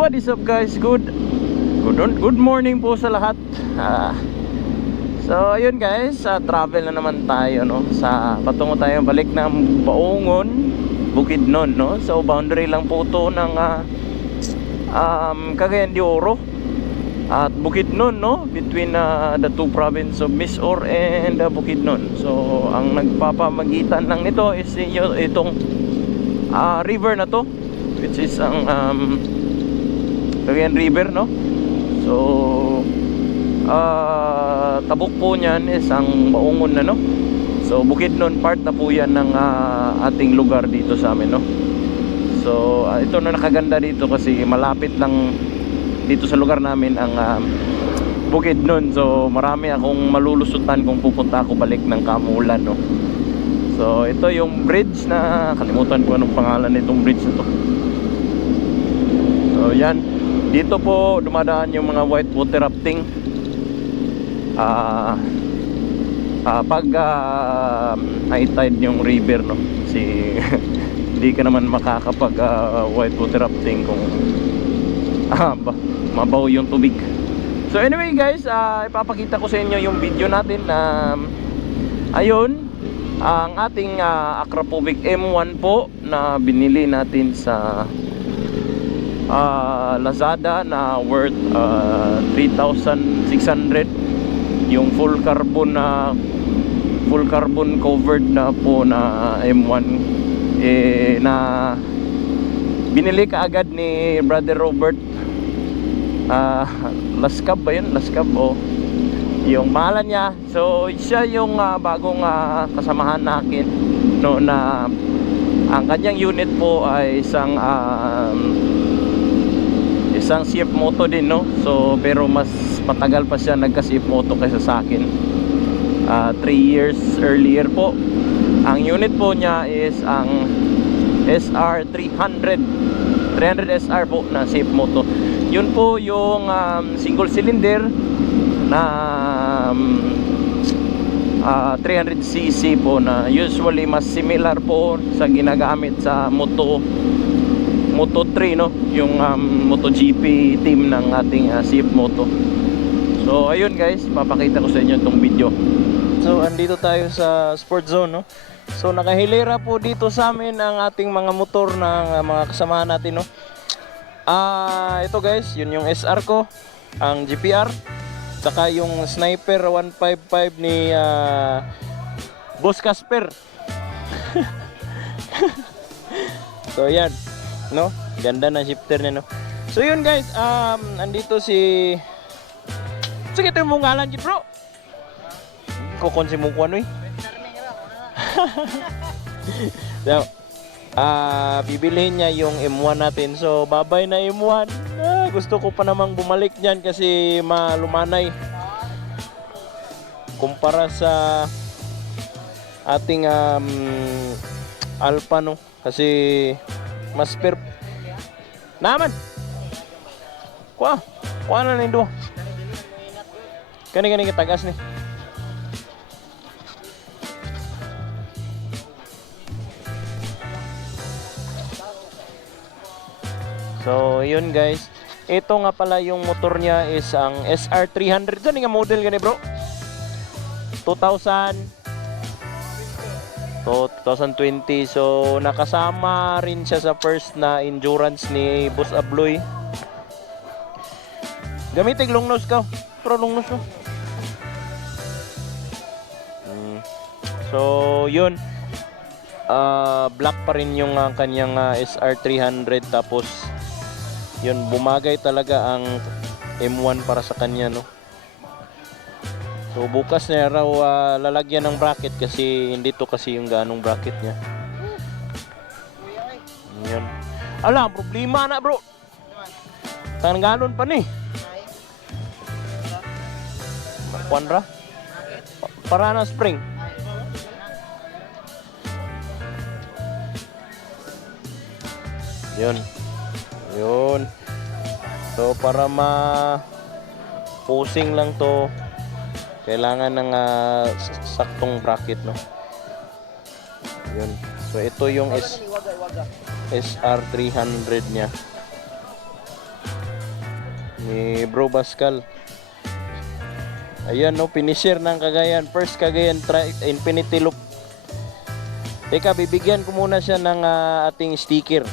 What is up guys? Good morning po sa lahat. So ayun guys, travel na naman tayo no. Patungo tayo balik ng Baungon, Bukidnon no. So boundary lang po to ng Cagayan de Oro at Bukidnon no, between the two province of Misaur and Bukidnon. So ang nagpapamagitan lang nito is itong river na to, which is ang Cagayan River no. So tabok po niyan is ang Baungon na no. So Bukidnon part na po yan ng ating lugar dito sa amin no. So ito na nakaganda dito kasi malapit lang dito sa lugar namin ang Bukidnon. So marami akong malulusutan kung pupunta ako balik ng Kamulan no. So ito yung bridge na kalimutan ko anong pangalan nitong bridge na to. So yan, dito po dumadaan yung mga white water rafting pag high tide yung river no. Kasi hindi ka naman makakapag white water rafting kung mabaw yung tubig. So anyway guys, ipapakita ko sa inyo yung video natin na ayun, ang ating Akrapovic M1 po na binili natin sa Lazada na worth 3,600. Yung full carbon covered na po na M1 na binili kaagad ni Brother Robert. Laskab ba yun? Laskab o yung pangalan niya. So siya yung bagong kasamahan natin no, na ang kanyang unit po ay isang CF Moto din no. So pero mas matagal pa siya nagka CF Moto kaysa sa akin. 3 years earlier po. Ang unit po niya is ang SR 300 SR po na CF Moto. Yun po yung single cylinder na 300cc po, na usually mas similar po sa ginagamit sa Moto 3 no, yung MotoGP team ng ating CF Moto. So ayun guys, papakita ko sa inyo itong video. So andito tayo sa Sport Zone no. So nakahilera po dito sa amin ang ating mga motor ng mga kasamahan natin no. Ito guys, yun yung SR ko, ang GPR, saka yung Sniper 155 ni Boss Casper. So yan no, ganda ng shifter niya no. So yun guys, andito si sige ito yung ngalan dyan bro, kokon si mukha no eh. So bibilihin niya yung M1 natin. So babay na M1. Gusto ko pa namang bumalik dyan kasi malumanay kumpara sa ating Alpha no, kasi mas naman kuha na nindo kani kitagas ni. So yun guys, ito nga pala yung motor niya is ang SR 300. Saan nga model gani bro? 2020. So nakasama rin siya sa first na endurance ni Boss Abloy. Gamitin long nose ka. Pro long nose no. So yun, black pa rin yung kanyang SR 300. Tapos yun, bumagay talaga ang M1 para sa kanya no. So bukas na raw lalagyan ng bracket kasi hindi to kasi yung ganong bracket niya. Yun. Ala, problema na bro. Tanggalon pa ni. Kuandra? Para na spring. Yun. So para ma-posing lang to, kailangan ng saktong bracket no. Yun. So ito yung SR 300 niya. ni Bro Pascal. Ayan no, finisher ng Cagayan. First Cagayan Infinity Loop. Teka, bibigyan ko muna siya ng ating sticker.